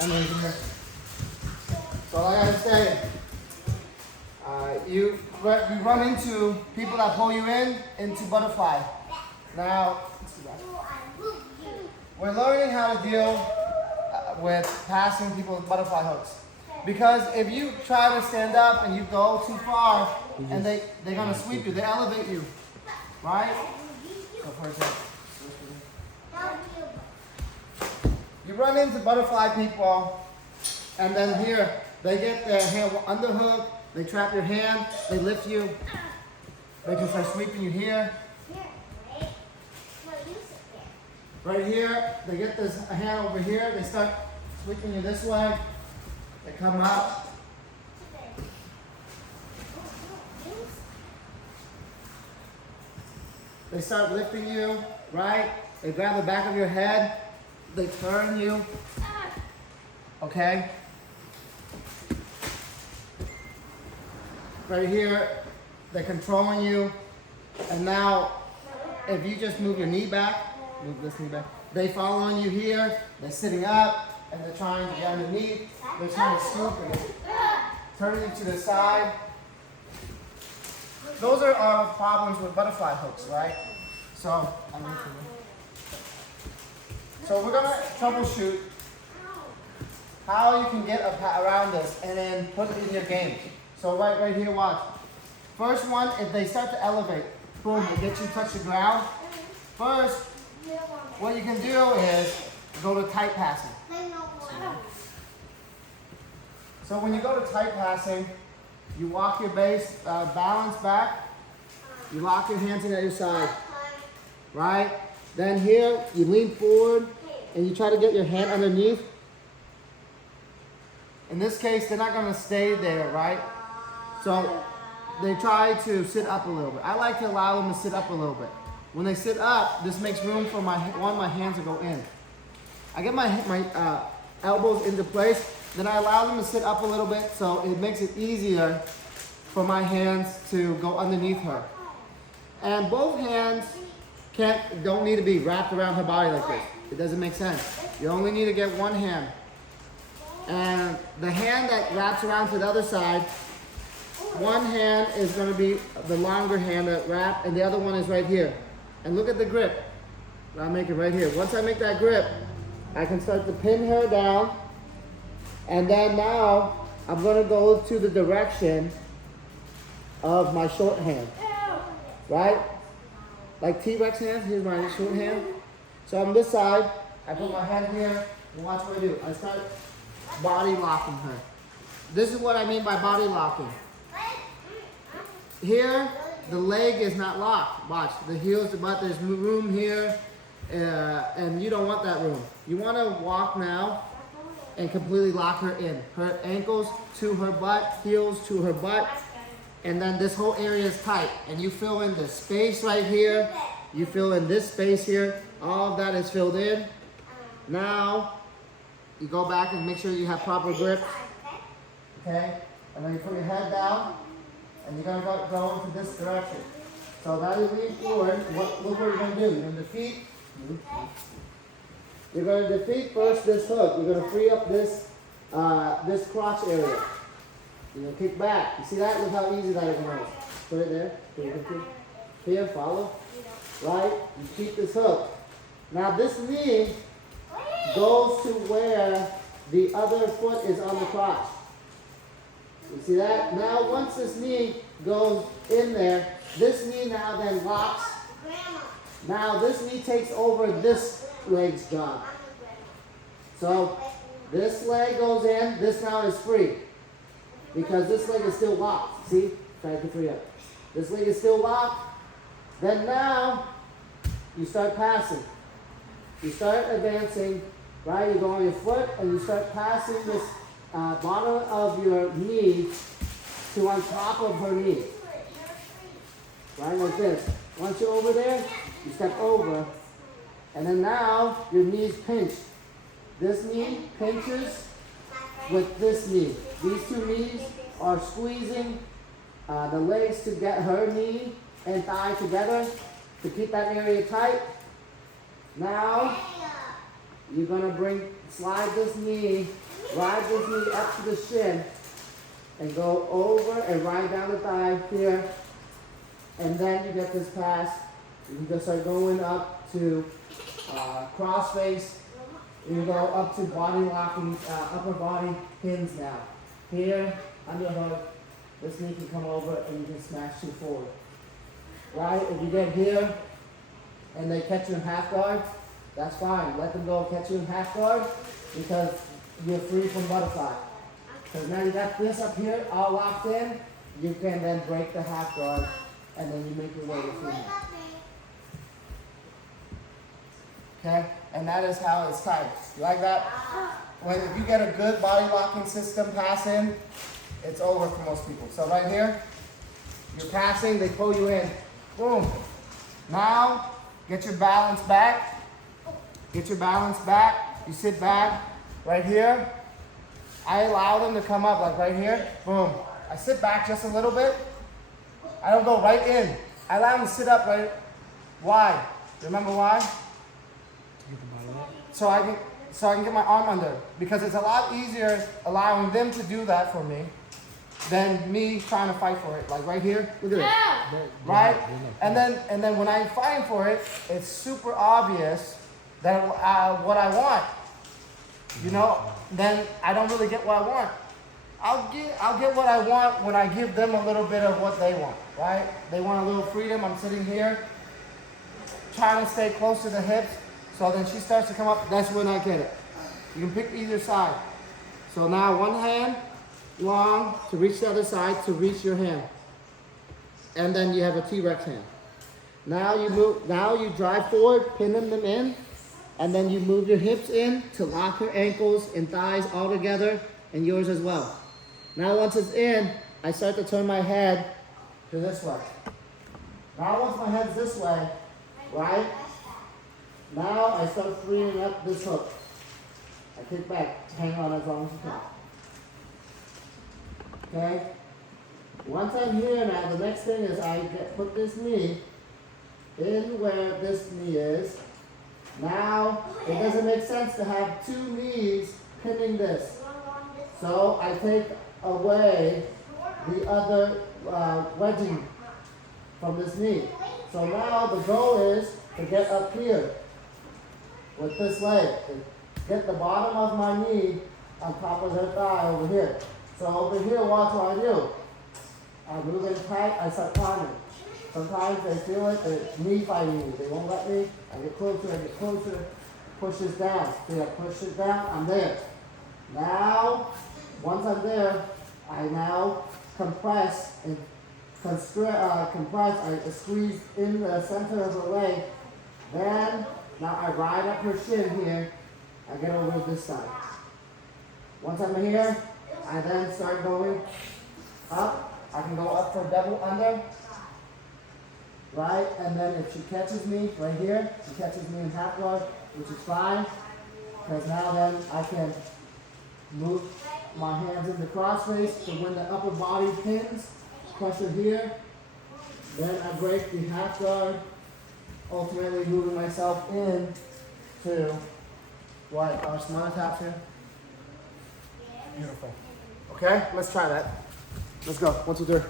And then here. So like I was saying, you run into people that pull you into butterfly. Now, we're learning how to deal with passing people with butterfly hooks. Because if you try to stand up and you go too far, and they're gonna sweep you, they elevate you, right? So for example, you run into butterfly people, and then here, they get their hand underhook, they trap your hand, they lift you, they can start sweeping you here. Right here, they get this hand over here, they start sweeping you this way, they come up. They start lifting you, right? They grab the back of your head, they turn you, okay? Right here, they're controlling you, and now if you just move your knee back, move this knee back, they fall on you here, they're sitting up, and they're trying to get underneath, they're trying to scoop and turn you to the side. Those are our problems with butterfly hooks, right? So we're gonna troubleshoot how you can get around this and then put it in your game. So right here, watch. First one, if they start to elevate, boom, they get you to touch the ground. First, what you can do is go to tight passing. So when you go to tight passing, you walk your base, balance back, you lock your hands in at your side, right? Then here, you lean forward, and you try to get your hand underneath. In this case, they're not gonna stay there, right? So they try to sit up a little bit. I like to allow them to sit up a little bit. When they sit up, this makes room for one of my hands to go in. I get my elbows into place, then I allow them to sit up a little bit, so it makes it easier for my hands to go underneath her. And both hands don't need to be wrapped around her body like this. It doesn't make sense. You only need to get one hand. And the hand that wraps around to the other side, one hand is going to be the longer hand that wrap, and the other one is right here. And look at the grip. I'll make it right here. Once I make that grip, I can start to pin her down. And then now, I'm going to go to the direction of my short hand. Right? Like T-Rex hands, here's my short hand. So on this side, I put my hand here, and watch what I do. I start body locking her. This is what I mean by body locking. Here, the leg is not locked. Watch, the heels, the butt, there's room here, and you don't want that room. You want to walk now and completely lock her in. Her ankles to her butt, heels to her butt, and then this whole area is tight. And you fill in the space right here, you fill in this space here, all of that is filled in. Now, you go back and make sure you have proper grip, okay? And then you put your head down, and you're gonna go into this direction. So now you lean forward, look what you're gonna do. You're gonna defeat. You're gonna defeat first this hook. You're gonna free up this this crotch area. You're gonna kick back. You see that? Look how easy that is. Put it there. Here, follow. Right? You keep this hook. Now this knee goes to where the other foot is on the crotch. You see that? Now once this knee goes in there, this knee now then locks. Now this knee takes over this leg's job. So this leg goes in, this now is free. Because this leg is still locked. See? Try to free up. This leg is still locked. Then now, you start passing. You start advancing, right? You go on your foot and you start passing this bottom of your knee to on top of her knee. Right, like this. Once you're over there, you step over. And then now, your knees pinch. This knee pinches with this knee. These two knees are squeezing the legs to get her knee and thigh together to keep that area tight. Now, you're going to slide this knee this knee up to the shin and go over and right down the thigh here. And then you get this pass. You can just start going up to cross face. You go up to body locking, upper body pins now. Here, underhook. This knee can come over and you can smash you forward. Right? If you get here and they catch you in half guard, that's fine. Let them go catch you in half guard because you're free from butterfly. Because now you got this up here all locked in, you can then break the half guard and then you make your way to freedom. Okay? And that is how it's tied. You like that? If you get a good body locking system pass in, it's over for most people. So right here, you're passing, they pull you in. Boom. Now, get your balance back. Get your balance back. You sit back right here. I allow them to come up like right here. Boom. I sit back just a little bit. I don't go right in. I allow them to sit up right. Why? Remember why? So I can get my arm under. Because it's a lot easier allowing them to do that for me than me trying to fight for it. Like right here. Look at this. Right? And then when I fight for it, it's super obvious that what I want. You know, then I don't really get what I want. I'll get what I want when I give them a little bit of what they want, right? They want a little freedom. I'm sitting here trying to stay close to the hips. So then she starts to come up. That's when I get it. You can pick either side. So now one hand long to reach the other side to reach your hand. And then you have a T-Rex hand. Now you move. Now you drive forward, pinning them in. And then you move your hips in to lock your ankles and thighs all together and yours as well. Now once it's in, I start to turn my head to this way. Now once my head's this way, right? Now I start freeing up this hook. I kick back, hang on as long as you can. Okay? Once I'm here now, the next thing is I put this knee in where this knee is. Now, it doesn't make sense to have two knees pinning this. So I take away the other wedging from this knee. So now the goal is to get up here with this leg. To get the bottom of my knee on top of their thigh over here. So over here, watch what I do. I move in tight, I start climbing. Sometimes they feel it, they're knee fighting me. They won't let me. I get closer, push this down. See, I push it down, I'm there. Now, once I'm there, I now compress and I squeeze in the center of the leg. Then, now I ride up her shin here. I get over this side. Once I'm here, I then start going up. I can go up for a double under. Right, and then if she catches me right here, she catches me in half guard, which is fine, because now then I can move my hands into crossface to when the upper body pins, pressure here, then I break the half guard, ultimately moving myself in to what, our smile taps here. Beautiful. Okay, let's try that. Let's go. 1, 2, 3.